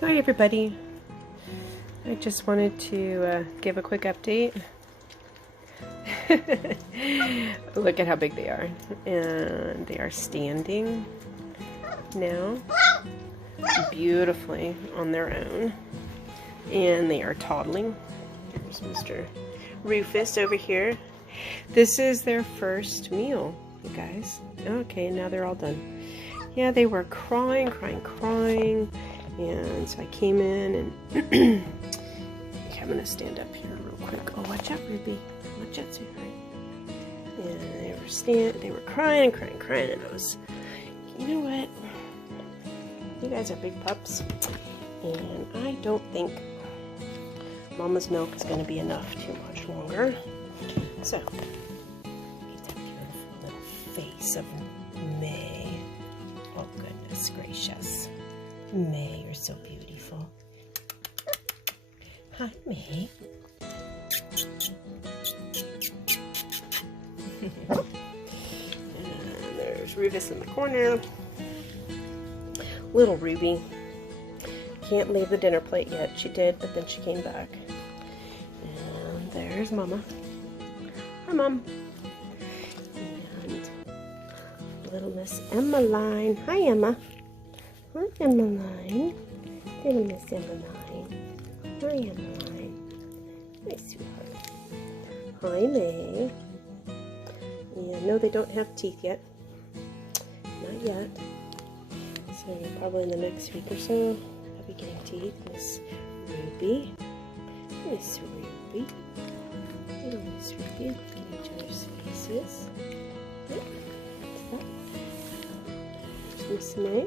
Hi everybody. I just wanted to give a quick update. Look at how big they are. And they are standing now beautifully on their own. And they are toddling. Here's Mr. Rufus over here. This is their first meal, you guys. Okay, now they're all done. Yeah, they were crying. And so I came in and okay, I'm gonna stand up here real quick. Oh, watch out, Ruby. Watch out, sweetheart. And they were crying, and I was, you know what? You guys are big pups, and I don't think Mama's milk is gonna be enough too much longer. So, here's that beautiful little face of May. Oh goodness gracious. May, you're so beautiful. Hi, May. And there's Rufus in the corner. Little Ruby. Can't leave the dinner plate yet. She did, but then she came back. And there's Mama. Hi, Mom. And little Miss Emmeline. Hi, Emma. Hi, Emmeline. Little Miss Emmeline. Hi, Emmeline. Hi, sweetheart. Hi, May. Yeah, no, they don't have teeth yet. Not yet. So probably in the next week or so, they'll be getting teeth. Miss Ruby. Miss Ruby. Little Miss Ruby. Look at each other's faces. Yep. There's Miss May.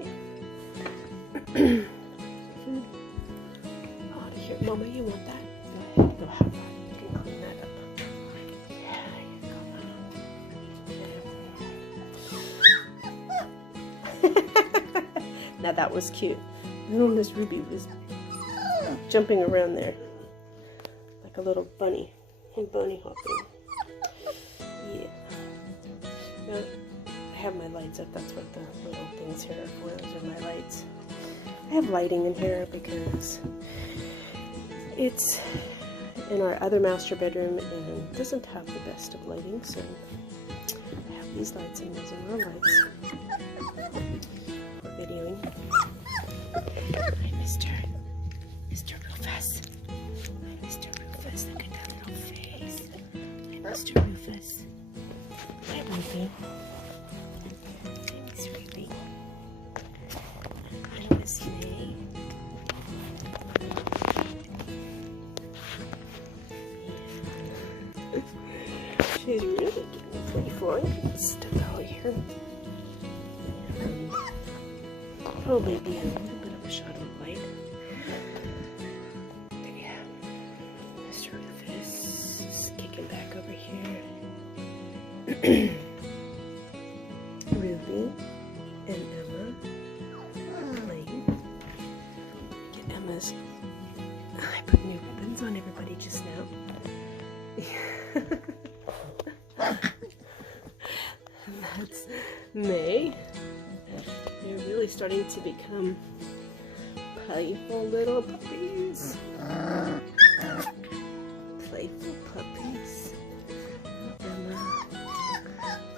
Food. Oh, here, Mama, you want that? Go ahead, go have that. You can clean that up. Yeah, you go. Now that was cute. Little Miss Ruby was jumping around there like a little bunny and bunny hopping. Yeah. Now, I have my lights up. That's what the little things here are for. Those are my lights. I have lighting in here because it's in our other master bedroom and doesn't have the best of lighting, so I have these lights and those are real lights for videoing. Hi, Mr. Rufus. Hi, Mr. Rufus. Look at that little face. Hi, Mr. Rufus. Hi, Ruby. Hi, Miss Ruby. Hi, Miss May. She's really getting playful. I'm stuck out here. Probably be a little bit of a shot of light. But yeah, Mr. Rufus is kicking back over here. Ruby and Emma playing. Get Emma's. I put new ribbons on everybody just now. That's May. They're really starting to become playful little puppies. Playful puppies. Emma.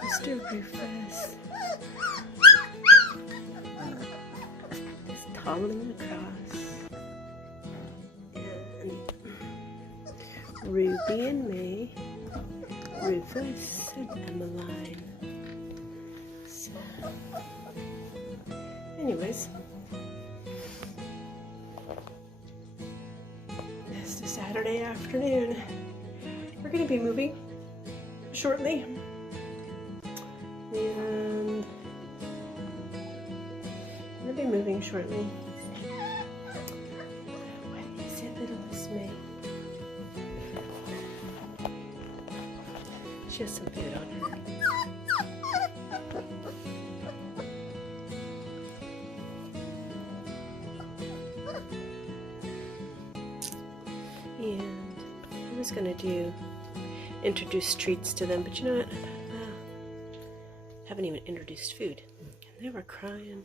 Mr. Rufus. Just toddling across. And Ruby and May. Rufus and Emmeline. So, anyways, it's a Saturday afternoon. We're going to be moving shortly, and What is it, little Miss May? She has some food on her. And I was going to introduce treats to them, but you know what? Haven't even introduced food. And they were crying.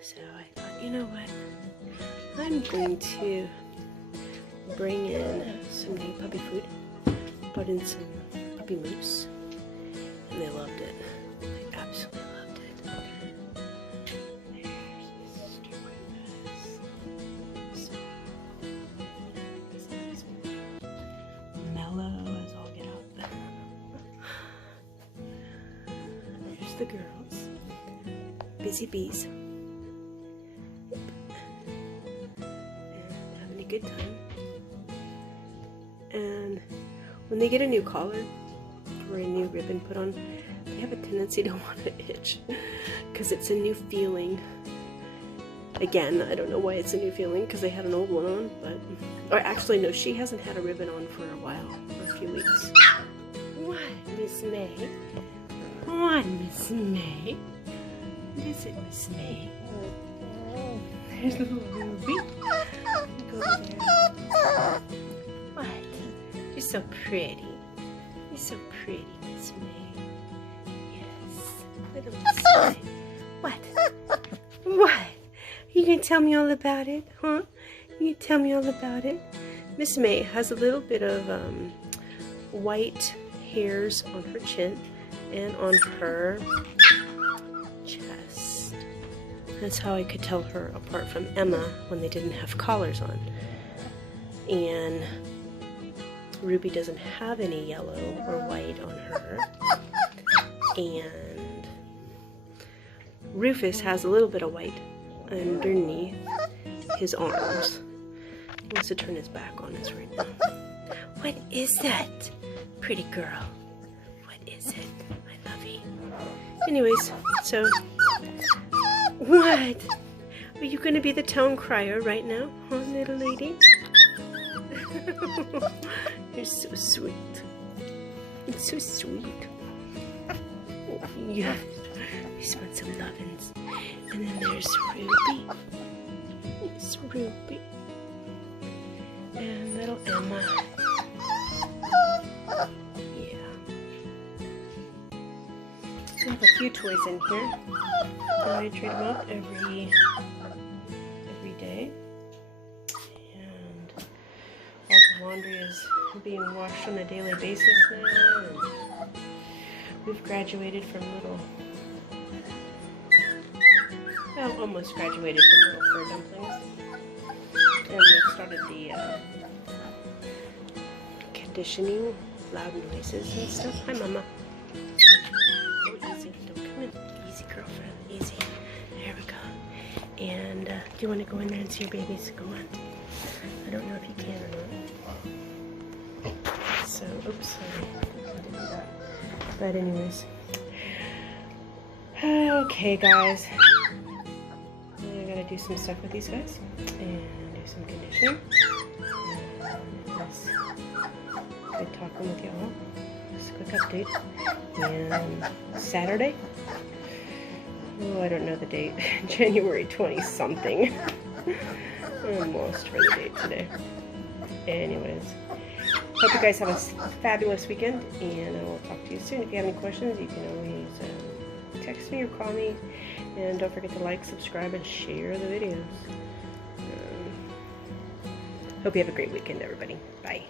So I thought, you know what? I'm going to bring in some new puppy food. Brought in some Puppy Mousse, and they loved it. They absolutely loved it. There's Mr. Rufus. So mellow as all get out. There's the girls. Busy bees. And having a good time. And when they get a new collar or a new ribbon put on, they have a tendency to want to itch because it's a new feeling. Again, I don't know why it's a new feeling because they had an old one on, but, or actually no, she hasn't had a ribbon on for a while, for a few weeks. What, Miss May? What, Miss May? What is it, Miss May? There's little Ruby. Go over there. What? You're so pretty. You're so pretty, Miss May. Yes, little Miss May. What? What? You gonna tell me all about it, huh? You gonna tell me all about it? Miss May has a little bit of white hairs on her chin and on her chest. That's how I could tell her apart from Emma when they didn't have collars on. And Ruby doesn't have any yellow or white on her. And Rufus has a little bit of white underneath his arms. He wants to turn his back on us right now. What is that, pretty girl? What is it, my lovey? Anyways, so what? Are you going to be the town crier right now, huh, little lady? You're so sweet. It's so sweet. Oh, yeah. You just want some lovin's. And then there's Ruby. It's Ruby. And little Emma. Yeah. I have a few toys in here. And I treat them out every day. And all the laundry is being washed on a daily basis now. And we've graduated from little, well, almost graduated from little fur dumplings. And we've started the conditioning, loud noises and stuff. Hi, Mama. Oh, easy. Don't come in. Easy, girlfriend. Easy. There we go. And do you want to go in there and see your babies? Go on. I don't know if you can or not. So, oops, sorry. I didn't do that. But anyways. Okay, guys. I gotta do some stuff with these guys. And do some conditioning. And it's good talking with y'all. Just a quick update. And Saturday. Oh, I don't know the date. January 20-something. I'm lost for the date today. Anyways. Hope you guys have a fabulous weekend. And I will talk to you soon. If you have any questions, you can always text me or call me. And don't forget to like, subscribe, and share the videos. Hope you have a great weekend, everybody. Bye.